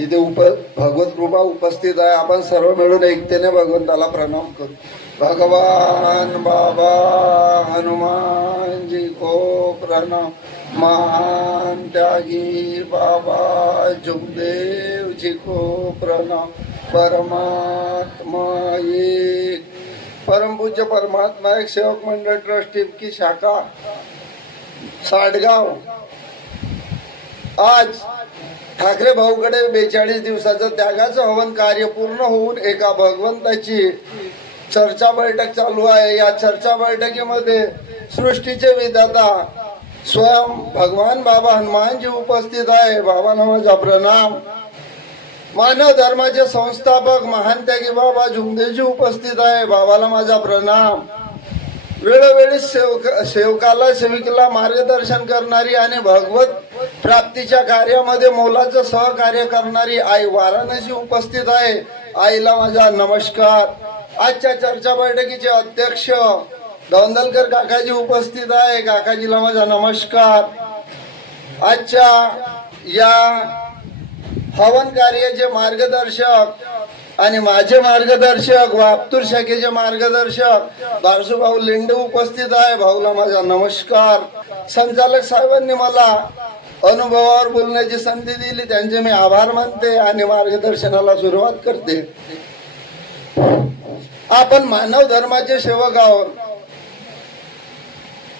इथे उप भगवत कृपा उपस्थित आहे आपण सर्व मिळून एकतेने भगवंताला प्रणाम करू. भगवान बाबा हनुमानजी को प्रणाम. महान त्यागी बाबा जुगदेव जी को प्रणाम. परमात्मा एक परमपूज्य परमात्मा एक सेवक मंडळ ट्रस्टी की शाखा साडगाव. आज ठाकरे भाऊकडे बेचाळीस दिवसाचं त्यागाचं हवन कार्य पूर्ण होऊन एका भगवंताची चर्चा बैठक चालू आहे. या चर्चा बैठकीमध्ये सृष्टीचे विधाता स्वयं भगवान बाबा हनुमानजी उपस्थित आहे. बाबा माझा प्रणाम. मानव धर्माचे संस्थापक महान त्यागी बाबा झुमदेवजी उपस्थित आहे. बाबाला माझा प्रणाम. वेळोवेळी सेवक सेवकाला सेविकेला मार्गदर्शन करणारी आणि भगवत प्राप्तीच्या कार्यामध्ये मोलाचं सहकार्य करणारी आई वाराणसी उपस्थित आहे. आईला माझा नमस्कार. आजच्या चर्चा बैठकीचे अध्यक्ष दौंदलकर काकाजी उपस्थित आहे. काकाजीला माझा नमस्कार. आजच्या या हवन कार्याचे मार्गदर्शक आणि माझे मार्गदर्शक वापतूर शाखेचे मार्गदर्शक बारसूभाऊ लेंडे उपस्थित आहे. भाऊला माझा नमस्कार. संचालक साहेबांनी मला अनुभवावर बोलण्याची संधी दिली. त्यांचे मी आभार मानते आणि मार्गदर्शनाला सुरुवात करते. आपण मानव धर्माचे सेवक आहोत.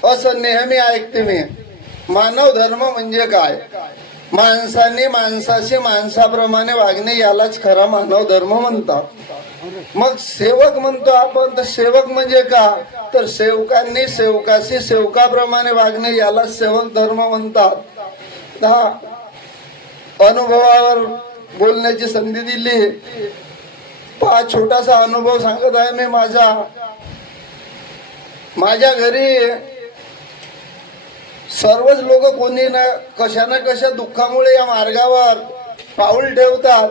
असं नेहमी ऐकते मी. मानव धर्म म्हणजे काय? माणसाने माणसाशी माणसाप्रमाणे वागणे यालाच खरा मानव धर्म म्हणतात. मग सेवक म्हणतो आपण तर सेवक म्हणजे का? तर सेवकांनी सेवकाशी सेवकाप्रमाणे वागणे यालाच सेवक धर्म म्हणतात. दहा अनुभवावर बोलण्याची संधी दिली. पहा छोटासा अनुभव सांगत आहे मी माझा. माझ्या घरी सर्वच लोक कोणी ना कशा ना कशा दुःखामुळे या मार्गावर पाऊल ठेवतात.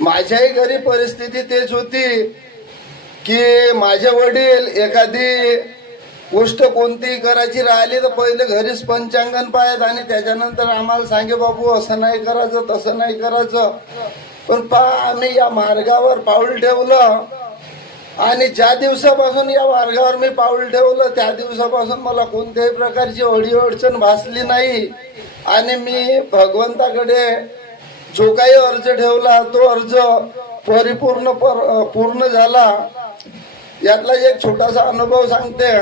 माझ्याही घरी परिस्थिती तेच होती की माझे वडील एखादी गोष्ट कोणतीही करायची राहिली तर पहिले घरीच पंचांगण पाहत आणि त्याच्यानंतर आम्हाला सांगे बाबू असं नाही करायचं तसं नाही करायचं. पण पहा आम्ही या मार्गावर पाऊल ठेवलं. आणि ज्या दिवसापासून या मार्गावर मी पाऊल ठेवलं त्या दिवसापासून मला कोणत्याही प्रकारची अडीअडचण भासली नाही. आणि मी भगवंताकडे जो काही अर्ज ठेवला तो अर्ज परिपूर्ण पर पूर्ण झाला. यातला एक छोटासा अनुभव सांगते.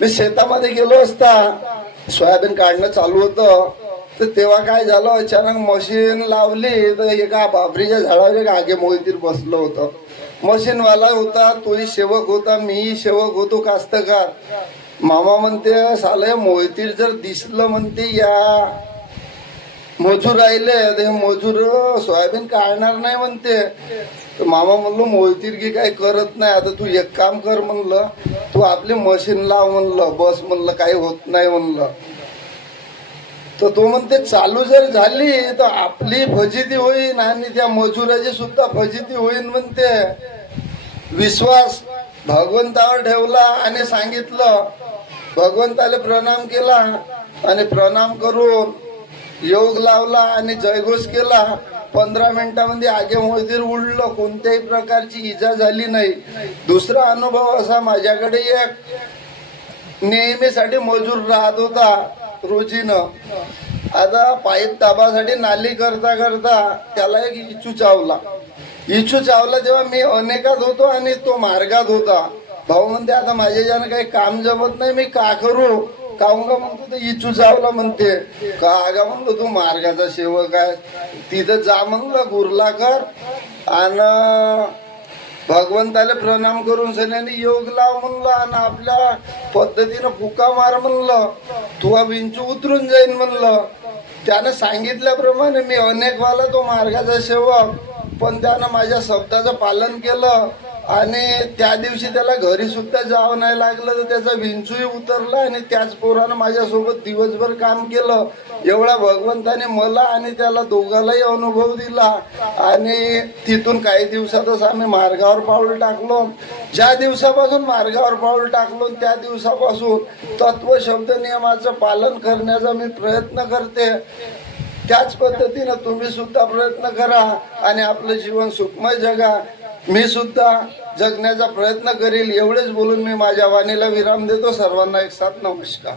मी शेतामध्ये गेलो असता सोयाबीन काढणं चालू होतं. तर तेव्हा काय झालं अचानक मशीन लावली तर एका बाबरीच्या झाडावर एक आगे मोहितीर बसलो होतं. मशीनवाला होता तोही सेवक होता मीही सेवक होतो कास्तकार. मामा म्हणते साले मोहितीर जर दिसलं म्हणते या मजूर राहिले ते मजूर सोयाबीन काढणार नाही म्हणते. तर मामा म्हणलो मोहितीर की काही करत नाही आता तू एक काम कर म्हणलं. तू आपली मशीन लाव म्हणलं बस म्हणलं काही होत नाही म्हणलं. तर तो म्हणते चालू जर झाली तर आपली फजिती होईन आणि त्या मजुराची सुद्धा फजिती होईन म्हणते. विश्वास भगवंतावर ठेवला आणि सांगितलं. भगवंताला प्रणाम केला आणि प्रणाम करून योग लावला आणि जयघोष केला पंधरा मिनिटामध्ये आगे मोदीर उडलं कोणत्याही प्रकारची इजा झाली नाही. दुसरा अनुभव असा माझ्याकडे एक. नेहमीसाठी मजूर राहत होता रोजीनं. आता पायी दाबासाठी नाली करता करता त्याला एक इचू चावला. इचू चावला तेव्हा मी अनेकात होतो आणि तो मार्गात होता. भाऊ म्हणते आता माझ्याच्यानं काही काम जमत नाही मी का करू? काहून म्हणतो तर इचू जावला म्हणते? का गा म्हणलो तू मार्गाचा सेवक आहे. तिथं जा म्हणलं गुरला कर आणि भगवंताला प्रणाम करून सन्याने योग लाव म्हणलं आणि आपल्या पद्धतीनं फुका मार म्हणलं. तुवा विंचू उतरून जाईन म्हणलं. त्यानं सांगितल्याप्रमाणे मी अनेक वाला तो मार्गाचा सेवक पण त्यानं माझ्या शब्दाचं पालन केलं. आणि त्या दिवशी त्याला घरी सुद्धा जावं नाही लागलं तर त्याचा विंचूही उतरला आणि त्याच पोरानं माझ्यासोबत दिवसभर काम केलं. एवढा भगवंताने मला आणि त्याला दोघालाही अनुभव दिला. आणि तिथून काही दिवसातच आम्ही मार्गावर पाऊल टाकलो. ज्या दिवसापासून मार्गावर पाऊल टाकलो त्या दिवसापासून तत्व शब्द नियमाचं पालन करण्याचा मी प्रयत्न करते. त्याच पद्धतीनं तुम्ही सुद्धा प्रयत्न करा आणि आपलं जीवन सुखमय जगा. मी सुद्धा जगण्याचा प्रयत्न करील एवढेच बोलून मी माझ्या वाणीला विराम देतो. सर्वांना एक साथ नमस्कार.